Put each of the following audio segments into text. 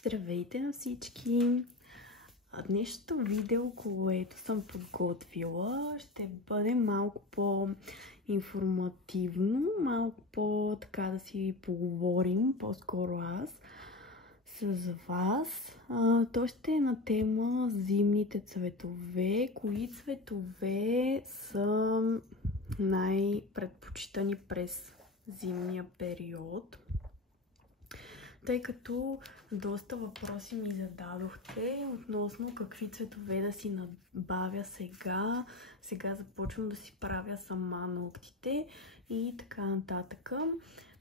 Здравейте на всички! Днешното видео, което съм подготвила, ще бъде малко по-информативно, малко по-така да си поговорим, по-скоро аз с вас. То ще е на тема зимните цветове. Кои цветове са най-предпочитани през зимния период? Тъй като доста въпроси ми зададохте относно какви цветове да си набавя сега. Сега започвам да си правя сама ногтите и така нататък.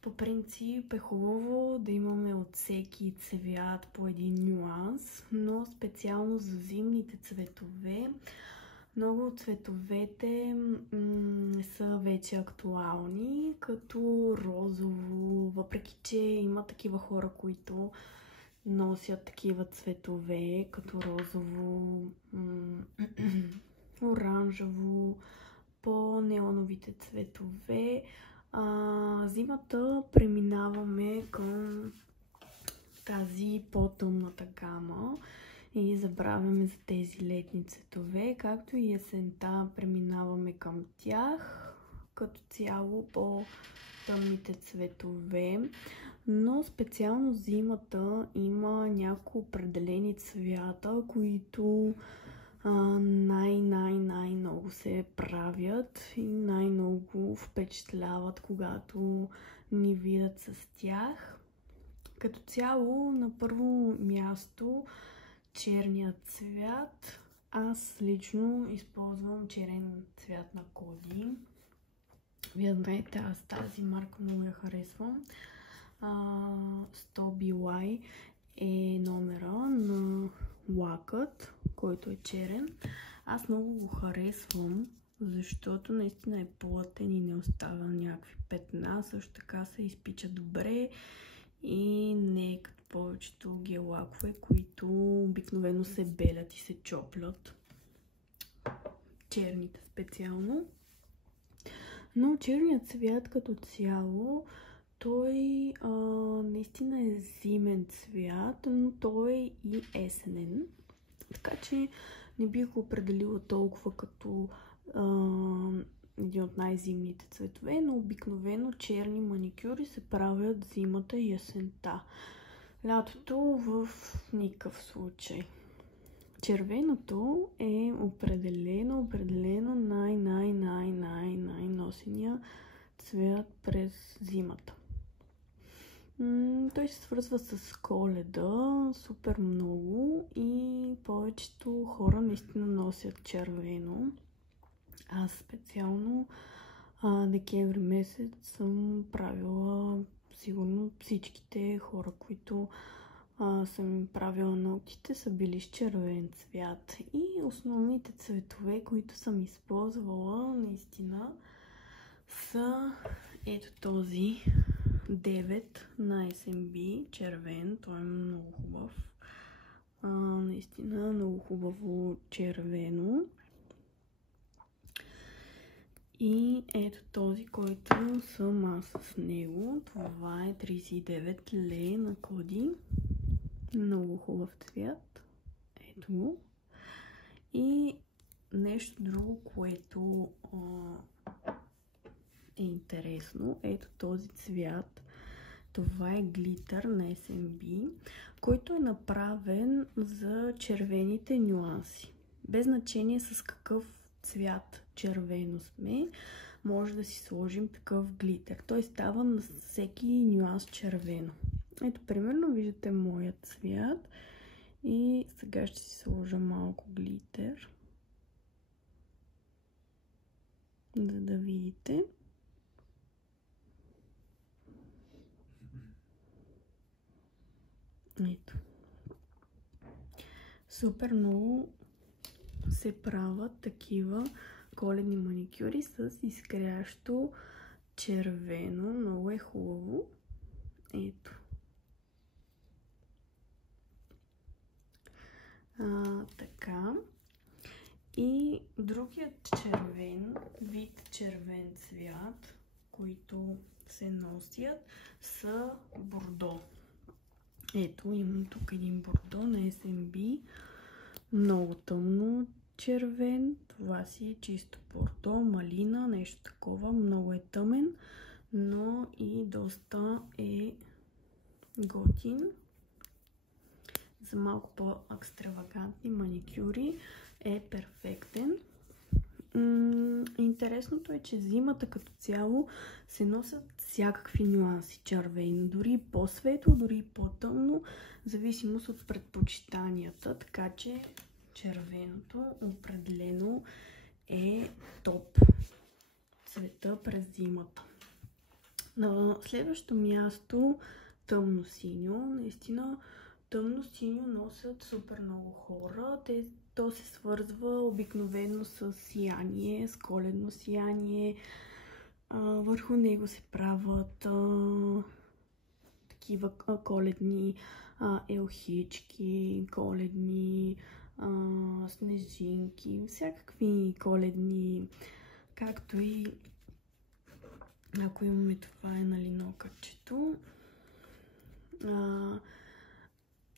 По принцип е хубаво да имаме от всеки цвят по един нюанс, но специално за зимните цветове много от цветовете са вече актуални, като розово, въпреки че има такива хора, които носят такива цветове, като розово, оранжево, по-неоновите цветове. Зимата преминаваме към тази по-тъмната гама и забравяме за тези летни цветове, както и есента преминаваме към тях, като цяло по-тъмните цветове. Но специално зимата има няколко определени цвята, които най-много се правят и най-много впечатляват, когато ни видят с тях. Като цяло, на първо място, черният цвят. Аз лично използвам черен цвят на Коди. Вие знаете, аз тази марка много я харесвам. 100BY е номера на лакът, който е черен. Аз много го харесвам, защото наистина е плътен и не оставя някакви петна. Също така се изпича добре и не е като повечето гел-лакове, които обикновено се белят и се чоплят. Черните специално. Но черният цвят като цяло, той наистина е зимен цвят, но той е и есенен. Така че не бих го определила толкова като един от най-зимните цветове, но обикновено черни маникюри се правят зимата и есента. Лятото в никакъв случай. Червеното е определено най-носения цвят през зимата. Той се свързва с Коледа супер много и повечето хора наистина носят червено. Аз специално декември месец съм правила сигурно всичките хора, които съм правила ногтите, са били с червен цвят. И основните цветове, които съм използвала наистина са ето този 9 на SMB червен. Той е много хубав. Наистина много хубаво червено. И ето този, който съм аз с него. Това е 39 ле на Коди. Много хубав цвят. Ето го. И нещо друго, което е интересно. Ето този цвят. Това е глитър на SMB, който е направен за червените нюанси. Без значение с какъв цвят червено сме, може да си сложим такъв глитър. Той става на всеки нюанс червено. Ето, примерно, виждате моят цвят и сега ще си сложа малко глитър, за да видите. Ето. Супер много се правят такива коледни маникюри с изкрящо червено. Много е хубаво. Ето. Така. И другият вид червен цвят, които се носят, са бордо. Ето, имам тук един бордо на SMB. Много тъмно червен. Това си е чисто бордо, малина, нещо такова. Много е тъмен, но и доста е готин. За малко по-екстравагантни маникюри е перфектен. Интересното е, че зимата като цяло се носят всякакви нюанси червено. Дори по-светло, дори по-тъмно, в зависимост от предпочитанията. Така че червеното определено е топ цвета през зимата. На следващо място тъмно-синьо. Наистина тъмно-синьо носят супер много хора. То се свързва обикновено с сияние, с коледно сияние. Върху него се правят такива коледни елхички, коледни снежинки, всякакви коледни, както и ако имаме това е на линокърчето.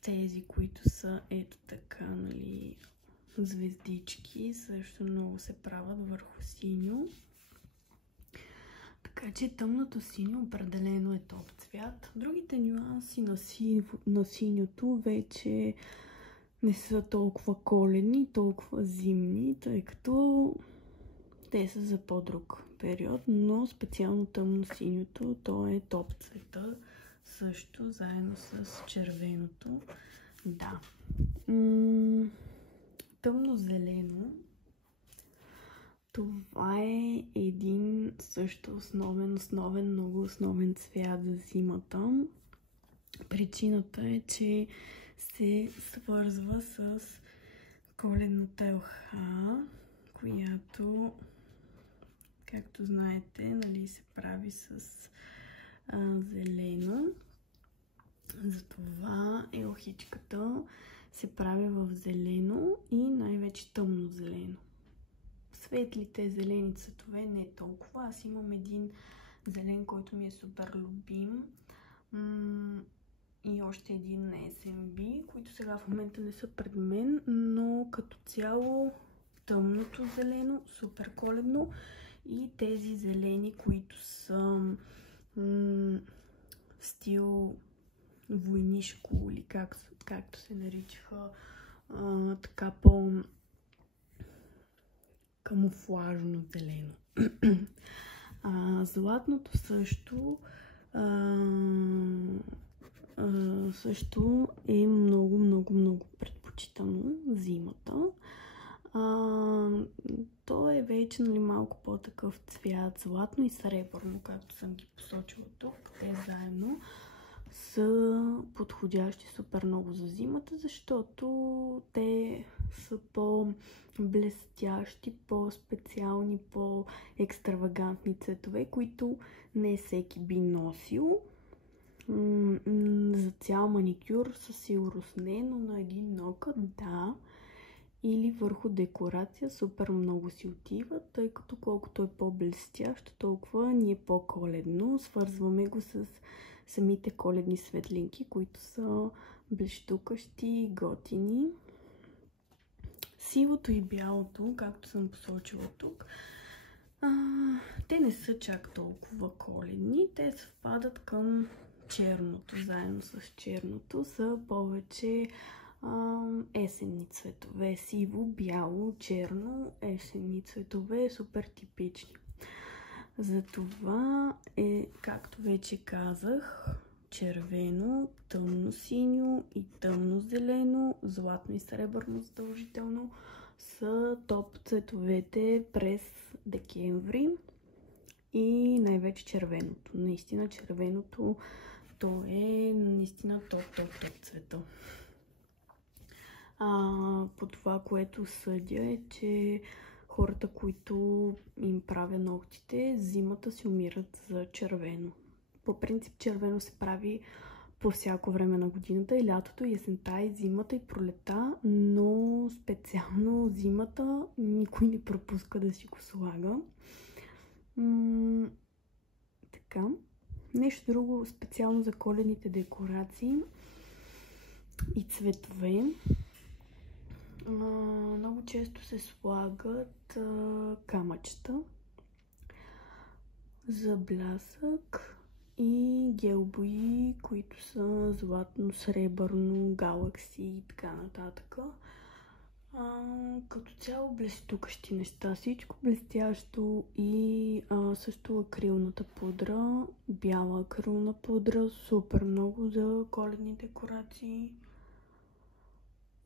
Тези, които са ето така, нали, звездички, също много се правят върху синьо. Така че тъмното синьо определено е топ цвят. Другите нюанси на синьото вече не са толкова коледни, толкова зимни, тъй като те са за по-друг период, но специално тъмно синьото, то е топ цвета. Също заедно с червеното. Да. Тъмно-зелено. Това е един също много основен цвят за зимата. Причината е, че се свързва с коледната елха, която, както знаете, нали, се прави с зелено. Затова елхичката се прави в зелено и най-вече тъмно зелено. Светлите зелени цветове не е толкова. Аз имам един зелен, който ми е супер любим. И още един на SMB, които сега в момента не са пред мен, но като цяло тъмното зелено, супер коледно, и тези зелени, които са стил войнишко или както се наричаха, така по-камуфлажно зелено. Златното също е много предпочитано зимата. То е вече, нали, малко по-такъв цвят, златно и сребърно, както съм ги посочила тук. Те заедно са подходящи супер много за зимата, защото те са по-блестящи, по-специални, по-екстравагантни цветове, които не всеки би носил. За цял маникюр със сигурност не, но на един нокът да. Или върху декорация супер много си отива, тъй като колкото е по-блестящо, толкова ни е по-коледно. Свързваме го с самите коледни светлинки, които са блещукащи, готини. Сивото и бялото, както съм посочила тук, те не са чак толкова коледни. Те съвпадат към черното. Заедно с черното са повече есенни цветове. Сиво, бяло, черно, есенни цветове, супер типични. Затова е, както вече казах, червено, тъмно синьо и тъмно зелено, златно и сребърно задължително са топ цветовете през декември. И най-вече червеното. Наистина червеното, то е наистина топ цвета. По това, което съдя, е, че хората, които им правя ногтите, зимата си умират за червено. По принцип червено се прави по всяко време на годината, и лятото, и есента, и зимата, и пролета, но специално зимата никой не пропуска да си го слага. Така. Нещо друго специално за коледните декорации. и цветове. Много често се слагат камъчета за блясък и гел бои, които са златно, сребърно, галакси и така нататък. Като цяло блестукащи неща, всичко блестящо и също акрилната пудра, бяла акрилна пудра, супер много за коледни декорации.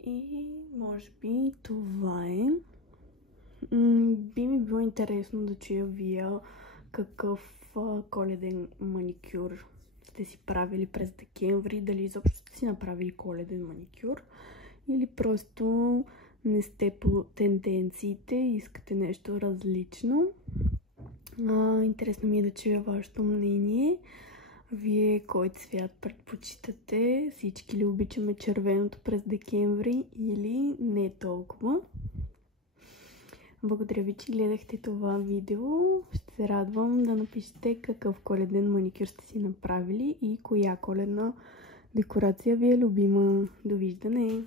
И може би това е. Би ми било интересно да чуя вие какъв коледен маникюр сте си правили през декември, дали изобщо сте си направили коледен маникюр или просто не сте по тенденциите и искате нещо различно. Интересно ми е да чуя вашето мнение. Вие кой цвят предпочитате? Всички ли обичаме червеното през декември или не толкова? Благодаря ви, че гледахте това видео. Ще се радвам да напишете какъв коледен маникюр сте си направили и коя коледна декорация ви е любима. Довиждане!